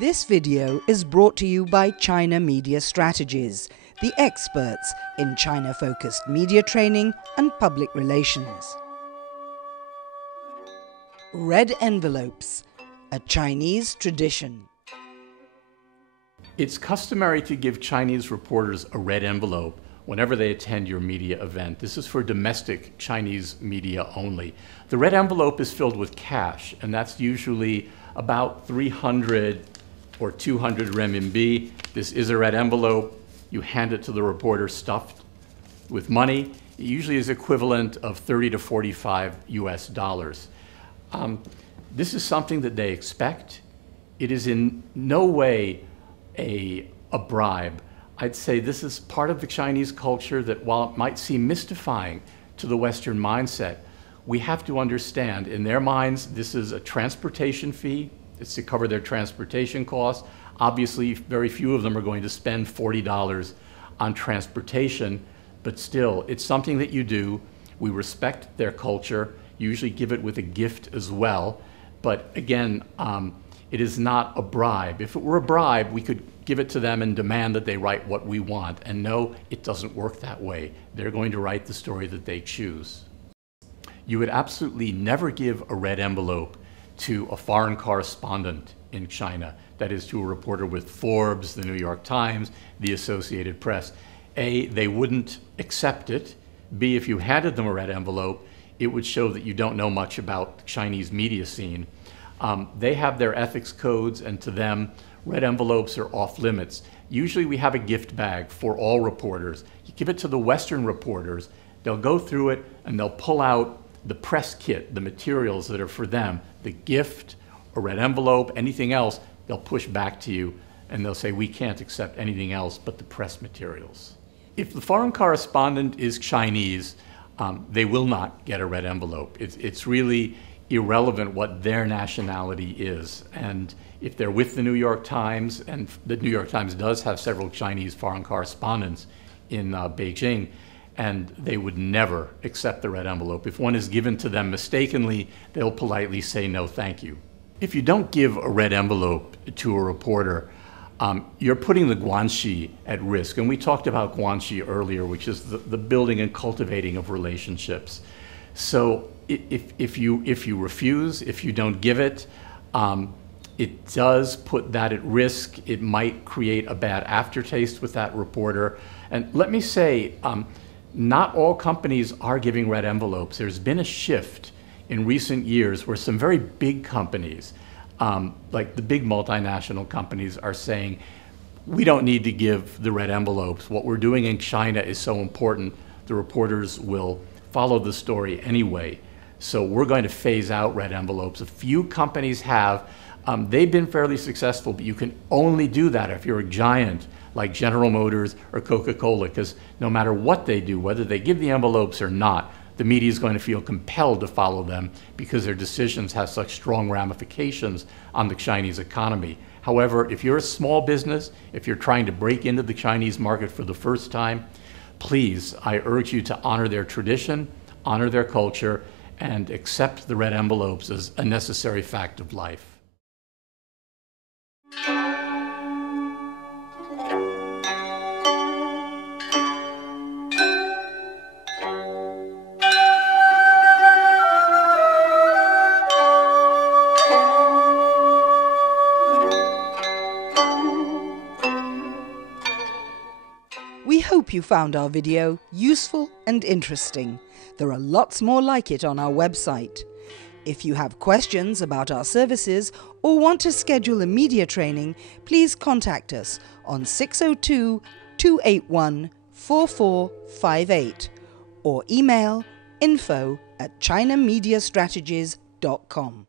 This video is brought to you by China Media Strategies, the experts in China-focused media training and public relations. Red envelopes, a Chinese tradition. It's customary to give Chinese reporters a red envelope whenever they attend your media event. This is for domestic Chinese media only. The red envelope is filled with cash, and that's usually about 300 or 200 renminbi. This is a red envelope. You hand it to the reporter stuffed with money. It usually is equivalent of 30 to 45 US dollars. This is something that they expect. It is in no way a bribe. I'd say this is part of the Chinese culture that, while it might seem mystifying to the Western mindset, we have to understand in their minds this is a transportation fee. It's to cover their transportation costs. Obviously, very few of them are going to spend $40 on transportation, but still, it's something that you do. We respect their culture, usually give it with a gift as well. But again, it is not a bribe. If it were a bribe, we could give it to them and demand that they write what we want. And no, it doesn't work that way. They're going to write the story that they choose. You would absolutely never give a red envelope to a foreign correspondent in China, that is, to a reporter with Forbes, the New York Times, the Associated Press. A, they wouldn't accept it. B, if you handed them a red envelope, it would show that you don't know much about the Chinese media scene. They have their ethics codes, and to them, red envelopes are off limits. Usually we have a gift bag for all reporters. You give it to the Western reporters, they'll go through it and they'll pull out the press kit, the materials that are for them, the gift, a red envelope, anything else, they'll push back to you and they'll say, we can't accept anything else but the press materials. If the foreign correspondent is Chinese, they will not get a red envelope. It's really irrelevant what their nationality is. And if they're with the New York Times, and the New York Times does have several Chinese foreign correspondents in Beijing, and they would never accept the red envelope. If one is given to them mistakenly, they'll politely say no, thank you. If you don't give a red envelope to a reporter, you're putting the guanxi at risk. And we talked about guanxi earlier, which is the building and cultivating of relationships. So if you refuse, if you don't give it, it does put that at risk. It might create a bad aftertaste with that reporter. And let me say, not all companies are giving red envelopes. There's been a shift in recent years where some very big companies, like the big multinational companies, are saying, we don't need to give the red envelopes. What we're doing in China is so important, the reporters will follow the story anyway. So we're going to phase out red envelopes. A few companies have. They've been fairly successful, but you can only do that if you're a giant like General Motors or Coca-Cola, because no matter what they do, whether they give the envelopes or not, the media is going to feel compelled to follow them because their decisions have such strong ramifications on the Chinese economy. However, if you're a small business, if you're trying to break into the Chinese market for the first time, please, I urge you to honor their tradition, honor their culture, and accept the red envelopes as a necessary fact of life. We hope you found our video useful and interesting. There are lots more like it on our website. If you have questions about our services or want to schedule a media training, please contact us on 602-281-4458 or email info@chinamediastrategies.com.